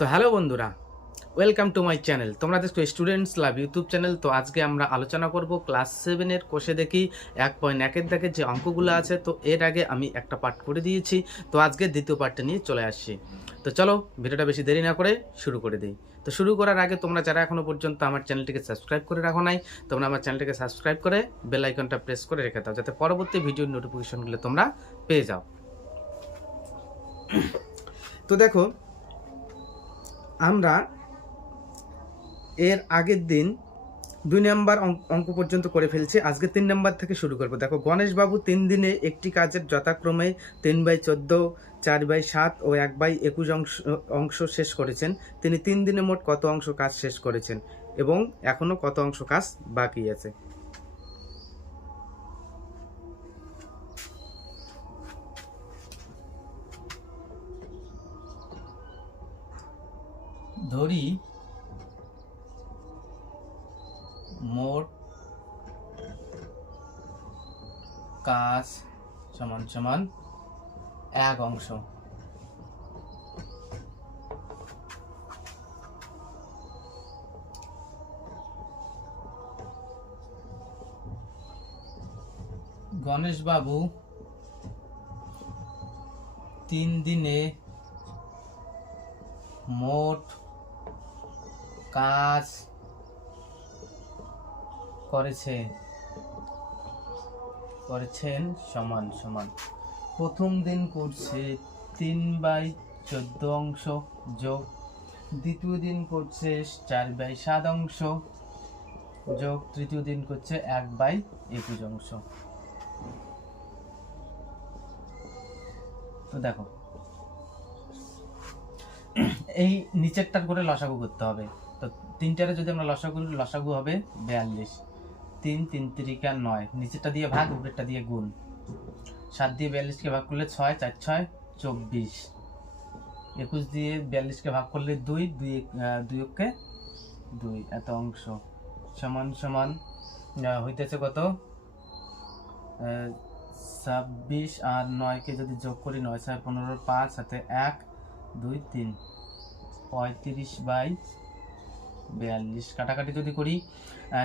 তো হ্যালো বন্ধুরা, welcome to my channel. তোমরা দেখছো স্টুডেন্টস লাভ ইউটিউব চ্যানেল। তো আজকে আমরা আলোচনা করব ক্লাস 7-এর কোষে দেখি 1.1-এর দাগের যে অঙ্কগুলো আছে। তো এর আগে আমি একটা পার্ট করে দিয়েছি, তো আজকে দ্বিতীয় পার্টটা নিয়ে চলে আসছি। তো চলো ভিডিওটা বেশি দেরি না করে শুরু করে দিই। তো শুরু করার আগে তোমরা যারা এখনও পর্যন্ত আমার চ্যানেলটিকে সাবস্ক্রাইব করে রাখো নাই, তোমরা আমার চ্যানেলটিকে সাবস্ক্রাইব করে বেল আইকনটা প্রেস করে রেখে দাও, যাতে পরবর্তী ভিডিওর নোটিফিকেশনগুলো তোমরা পেয়ে যাও। তো দেখো, আমরা এর আগের দিন 2 নম্বর অঙ্ক পর্যন্ত করে ফেলছি। আজকে 3 নম্বর থেকে শুরু করব। দেখো, গণেশবাবু 3 দিনে একটি কাজের যথাক্রমে 3/14, 4/7 ও 1/21 অংশ শেষ করেছেন। তিনি 3 দিনে মোট কত অংশ কাজ শেষ করেছেন এবং এখনো কত অংশ কাজ বাকি আছে? ধরি মোট কাজ সমান সমান 1 অংশ। গণেশবাবু 3 দিনে মোট কাজ করেছেন সমান সমান, প্রথম দিন করছে 3/14 অংশ যোগ, দ্বিতীয় দিন করছে 4/7 অংশ যোগ, তৃতীয় দিন করছে 1/21 অংশ। তো দেখো, এই নিচেরটার করে লসাগু করতে হবে। তো তিনটারে যদি আমরা লসাগু করি, লসাগু হবে 42। 3 3 3 9, নিচেরটা দিয়ে ভাগ, উপরেরটা দিয়ে গুণ। 7 দিয়ে 42কে ভাগ করলে 6, 4 6 24। 21 দিয়ে 42কে ভাগ করলে 2, 2 কে 2, এত অংশ সমান সমান হইতেছে কত? 26 আর 9কে যদি যোগ করি, 9 6 15, 5 হাতে 1 2 3, 35/42। কাটাকাটি যদি করি,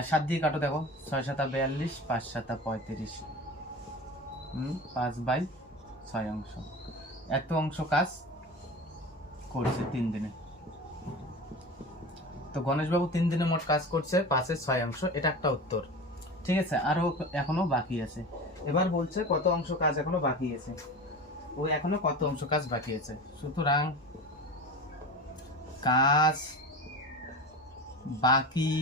7 দিয়ে কাটো, দেখো 6 7 42, 5 7 35, 5/6 অংশ। এত অংশ কাজ করছে 3 দিনে। তো গণেশবাবু 3 দিনে মোট কাজ করছে 5/6 অংশ, এটা একটা উত্তর। ঠিক আছে, আরো এখনো বাকি আছে। এবার বলছে কত অংশ কাজ এখনো বাকি আছে, ও এখনো কত অংশ কাজ বাকি আছে। সুতরাং কাজ বাকি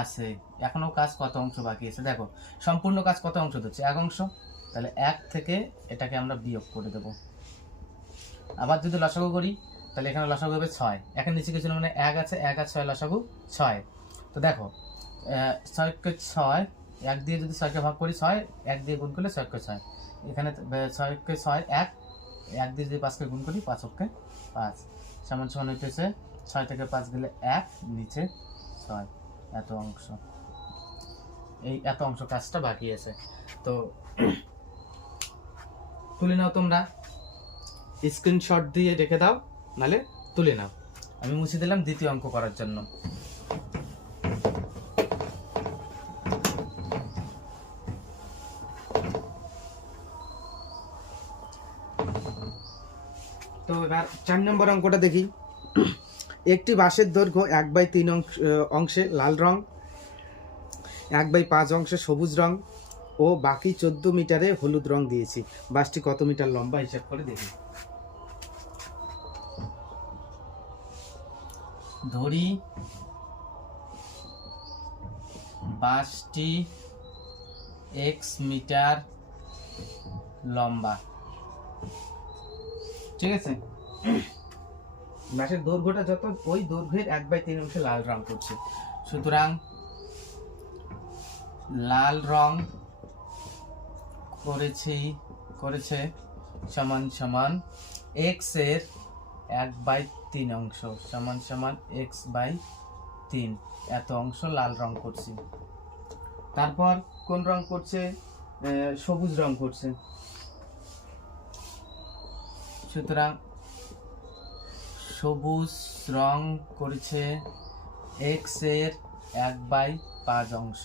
আছে, এখনো কাজ কত অংশ বাকি আছে। দেখো, সম্পূর্ণ কাজ কত অংশ ধরছে? 1 অংশ, তাহলে 1 থেকে এটাকে আমরা বিয়োগ করে দেব। আবার যদি লসাগু করি, তাহলে এখানে লসাগু হবে 6, এখানে নিচে কিছু মানে 1 আছে, 1 আর 6 লসাগু 6। তো দেখো, 6কে 6, 1 দিয়ে যদি 6কে ভাগ করি 6, 1 দিয়ে গুণ করলে 6কে 6, এখানে 6কে 6 1, 1 দিয়ে যদি 5কে গুণ করি 5কে 5, সমান সমান হইতেছে 6 থেকে 5 গেলে 1, নিচে 6, এত অংশ। এই এত অংশ কাজটা বাকি আছে। তো তুলে নাও, তোমরা স্ক্রিনশট দিয়ে রেখে দাও, নালে তুলে নাও। আমি মুছে দিলাম দ্বিতীয় অঙ্ক করার জন্য। তো এবার 4 নম্বর অঙ্কটা দেখি। একটি বাঁশের দৈর্ঘ্য 1/3 অংশে লাল রং, 1/5 অংশে সবুজ রং ও বাকি 14 মিটারে হলুদ রং দিয়েছি। বাঁশটি কত মিটার লম্বা হিসাব করে দেখি। ধরি বাঁশটি x মিটার লম্বা। ঠিক আছে, বাঁশের দৈর্ঘ্যটা যত, ওই দৈর্ঘ্যের 1/3 অংশে লাল রং করছে। সুতরাং লাল রং করেছে সমান সমান x এর 1/3 অংশ সমান সমান x/3, এত অংশ লাল রং করছি। তারপর কোন রং করছে? সবুজ রং করছে। সুতরাং সবুজ রং করেছে এক্স এর 1/5 অংশ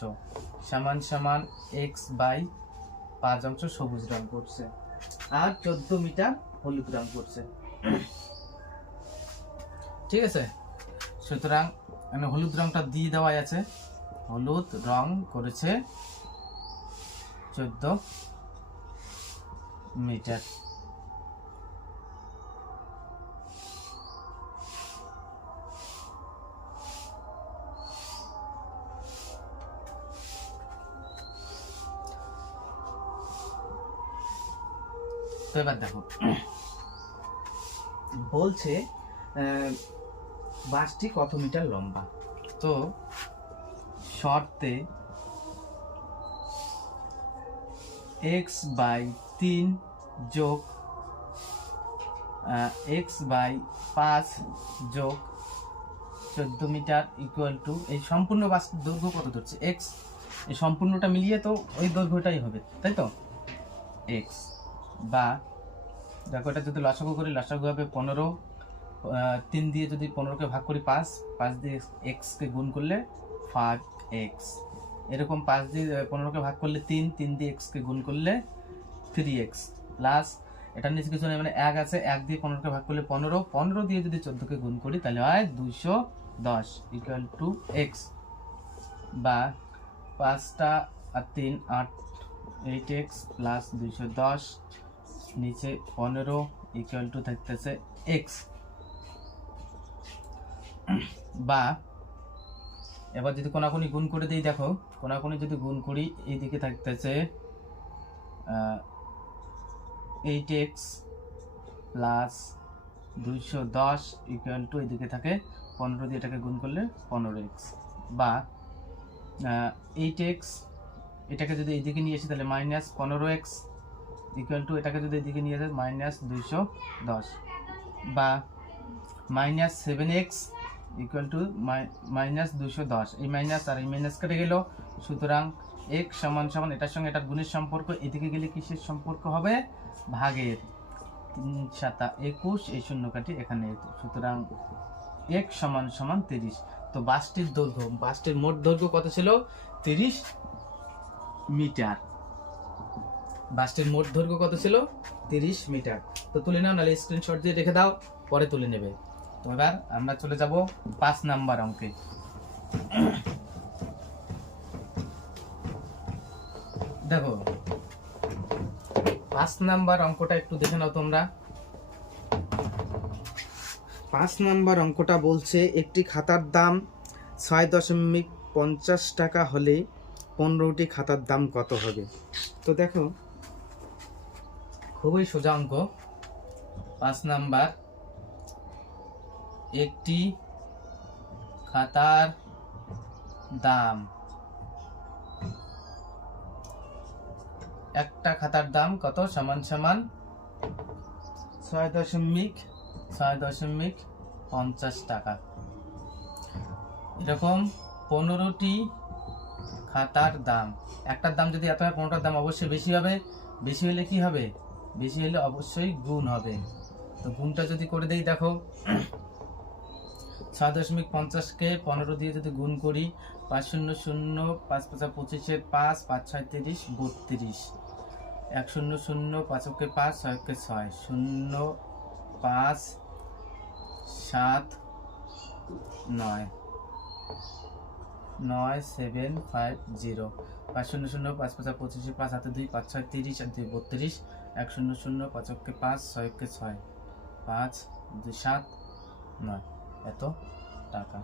সমান সমান x/5 অংশ সবুজ রং করছে, আর 14 মিটার হলুদ রং করছে। ঠিক আছে, সুতরাং হলুদ রংটা দিয়ে দেওয়া আছে। হলুদ রং করেছে 14 মিটার। তো এবার দেখো বলছে বাসটি কত মিটার লম্বা। তো শর্তে x/3 যোগ x/5 যোগ 14 মিটার ইকুয়াল টু এই সম্পূর্ণ বাসটির দৈর্ঘ্য কত ধরছে x, এই সম্পূর্ণটা মিলিয়ে তো ওই দৈর্ঘ্যটাই হবে, তাই তো x বা দেখো এটা যদি লসাগু করি, লসাগু হবে 15, 3 দিয়ে যদি 15কে ভাগ করি 5 দিয়ে x কে গুণ করলে 5x, এরকম 5 দিয়ে 15কে ভাগ করলে 3 দিয়ে x কে গুণ করলে 3x প্লাস এটার নিচে কিছু নেই মানে 1 আছে, 1 দিয়ে 15কে ভাগ করলে 15 দিয়ে যদি 14কে গুণ করি তাহলে হয় 210 ইকুয়াল টু x, বা 5টা আর 3 8x প্লাস 210 নিচে 15 ইকুয়াল টু থাকতেছে x, বা এবার যদি কোনাকুনি গুণ করে দিই, দেখো কোনাকুনি যদি গুণ করি এইদিকে থাকতেছে 8x প্লাস 210 ইকুয়াল টু এইদিকে থাকে 15 দিয়ে এটাকে গুণ করলে 15x, বা 8x এটাকে যদি এইদিকে নিয়ে আসি তাহলে মাইনাস 15x ইকুয়াল টু এটাকে যদি এদিকে নিয়ে যায় মাইনাস 210, বা minus 7x equal to minus 210, এই মাইনাস আর এই মাইনাস কেটে গেল, সুতরাং x সমান সমান এটার সঙ্গে এটার গুণের সম্পর্ক, এদিকে গেলে কিসের সম্পর্ক হবে ভাগের, 3 × 7 = 21, এই শূন্য কাটি এখানে, সুতরাং x সমান সমান 30। তো বাসটির দৈর্ঘ্য, বাসটির মোট দৈর্ঘ্য কত ছিল 30 মিটার, বাসটির মোট দৈর্ঘ্য কত ছিল 30 মিটার। তো তুলে নাও, নাহলে স্ক্রিনশট দিয়ে রেখে দাও, পরে তুলে নেবে। তো এবার আমরা চলে যাব 5 নাম্বার অঙ্কে। দেখো 5 নাম্বার অঙ্কটা একটু দেখে নাও তোমরা। 5 নাম্বার অঙ্কটা বলছে একটি খাতার দাম 6.50 টাকা হলে 15টি খাতার দাম কত হবে। তো দেখো খুবই সোজা অঙ্ক। 5 নাম্বার, একটি খাতার দাম, একটা খাতার দাম কত সমান সমান 6.50 টাকা। এরকম 15টি খাতার দাম, একটার দাম যদি এত হয় 15টার দাম অবশ্যই বেশি হবে, বেশি হলে কি হবে, বেশি হলে অবশ্যই গুণ হবে। তো গুণটা যদি করে দেই, দেখো 6.50কে 15 দিয়ে যদি গুণ করি 5 0 0 5 5 25 5 5 6 30 32, 1 0 0 5 কে 5 6 কে 6 0 5 7 9 9 7 5 0, 5 0 0 5 5 25 5 7 2 5 6 30 আর 2 32, 1 0 0 5 কে 5 6 কে 6 5 2 7 9, এত টাকা।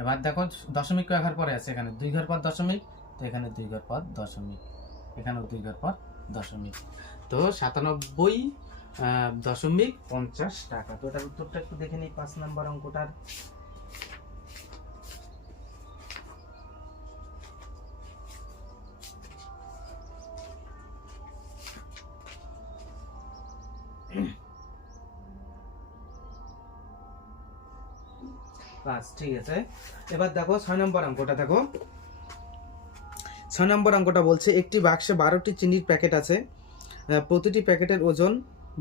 এবার দেখো দশমিক কয় ঘর পরে আছে, এখানে 2 ঘর পর দশমিক, তো এখানে 2 ঘর পর দশমিক, এখানেও 2 ঘর পর দশমিক, তো 97.50 টাকা। তো এটার উত্তরটা একটু দেখে নিই 5 নাম্বার অঙ্কটার। ঠিক আছে, এবার দেখো 6 নম্বর অঙ্কটা। দেখো 6 নম্বর অঙ্কটা বলছে একটি বাক্সে 12টি চিনির প্যাকেট আছে, প্রতিটি প্যাকেটের ওজন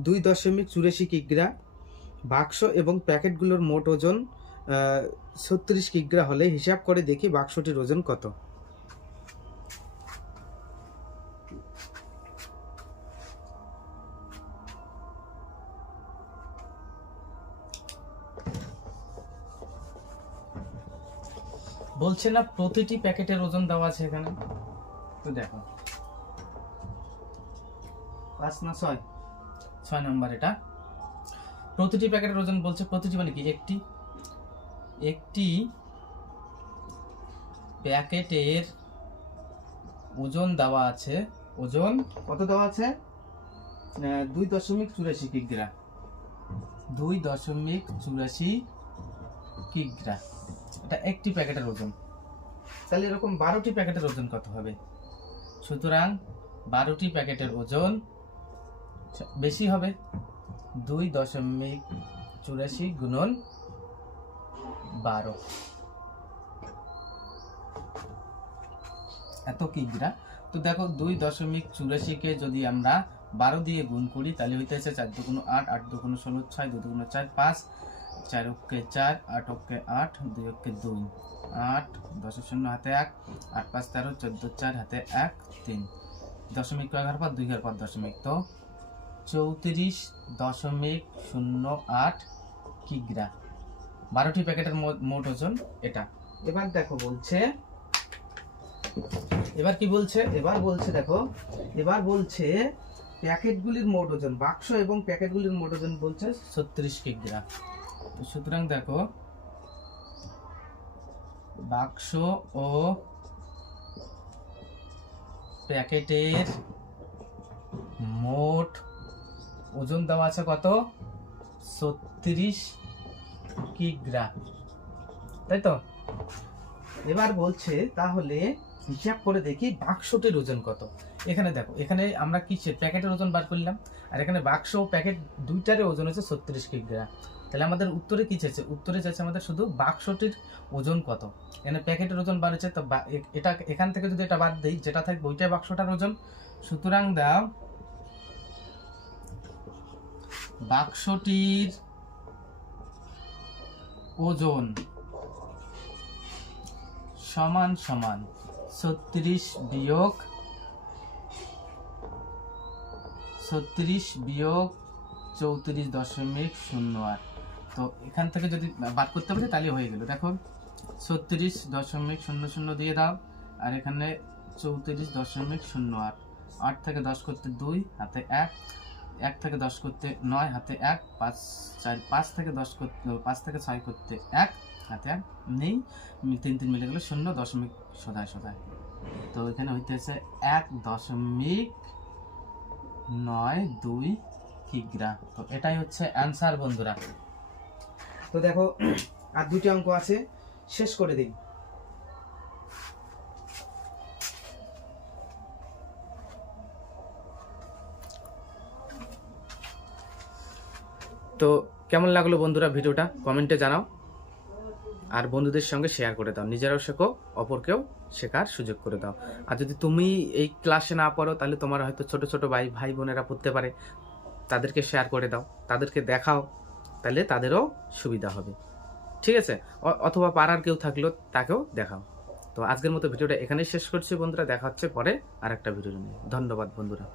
2.84 কিগ্রা, বাক্স এবং প্যাকেটগুলোর মোট ওজন 36 কিগ্রা হলে হিসাব করে দেখি বাক্সটির ওজন কত। বলছে না প্রতিটি প্যাকেটের ওজন দেওয়া আছে এখানে, তো দেখো 5 না 6 নম্বর, এটা প্রতিটি প্যাকেটের ওজন বলছে, প্রতিটি মানে কি, একটি প্যাকেটের ওজন দেওয়া আছে, ওজন কত দেওয়া আছে, 2.84 কিগ্রা, 2.84 কিগ্রা, এটা একটি প্যাকেটের ওজন। তাহলে এরকম 12টি প্যাকেটের ওজন কত হবে? সুতরাং 12টি প্যাকেটের ওজন বেশি হবে, 2.84 গুণন 12, এত কিগ্রা। তো দেখো 2.84 কে যদি আমরা 12 দিয়ে গুণ করি তাহলে হইতেছে 4 দুগুণ 8, 8 দুগুণ 16, 6 2 দুগুণ 4, 5, 4 অক্ষে 4, 8 অক্ষে 8, 2 অক্ষে 2, 8, 10 শূন্য হাতে 1, 8 5 13, 14 4 হাতে 1, 3, দশমিক করার পর 2 এর পর দশমিক, তো 34.08 কিগ্রা, 12টি প্যাকেটের মোট ওজন এটা। এবার দেখো বলছে, এবার কি বলছে, এবার বলছে প্যাকেটগুলির মোট ওজন, বাক্স এবং প্যাকেটগুলির মোট ওজন বলছে 36 কিগ্রা। সুতরাং দেখো বাক্স ও প্যাকেটের মোট ওজন দেওয়া আছে কত, 36 কিগ্রা, তাই তো। এবার বলছে তাহলে হিসাব করে দেখি বাক্সটির ওজন কত। এখানে দেখো, এখানে আমরা কি প্যাকেটের ওজন বার করলাম, আর এখানে বাক্স ও প্যাকেট দুইটারে ওজন হচ্ছে 36 কিগ্রা। তাহলে আমাদের উত্তরে কি চাইছে, উত্তরে চাইছে আমাদের শুধু বাক্সটির ওজন কত। এখানে প্যাকেটের ওজন বার হচ্ছে, তো এটা এখান থেকে যদি এটা বাদ দিই, যেটা থাকবে ওইটাই বাক্সটার ওজন। সুতরাং দাও বাক্সটির ওজন সমান সমান 36 বিয়োগ 34.08। তো এখান থেকে যদি বাদ করতে পারি তাহলে হয়ে গেল। দেখো 36.00 দিয়ে দাও, আর এখানে 34.08, 8 থেকে 10 করতে 2 হাতে 1, 1 থেকে 10 করতে 9 হাতে 1, 5 4, 5 থেকে 10 করতে 5 থেকে 6 করতে 1 হাতে 1 নেই, 3 3 মিলে গেল 0, দশমিক সোজায় সোজায়। তো এখানে হইতেছে 1.92 কিগ্রা। তো এটাই হচ্ছে অ্যান্সার বন্ধুরা। তো দেখো আর দুটি অঙ্ক আছে, শেষ করে দিই। তো কেমন লাগলো বন্ধুরা ভিডিওটা, কমেন্টে জানাও, আর বন্ধুদের সঙ্গে শেয়ার করে দাও, নিজেরাও শেখো, অপরকেও শেখার সুযোগ করে দাও। আর যদি তুমি এই ক্লাসে না পড়ো তাহলে তোমার হয়তো ছোট ছোট ভাই বোনেরা পড়তে পারে, তাদেরকে শেয়ার করে দাও, তাদেরকে দেখাও, তাহলে তাদেরও সুবিধা হবে, ঠিক আছে। অথবা পাড়ার কেউ থাকলো তাকেও দেখাও। তো আজকের মতো ভিডিওটা এখানেই শেষ করছি বন্ধুরা, দেখা হচ্ছে পরে আর একটা ভিডিও নিয়ে। ধন্যবাদ বন্ধুরা।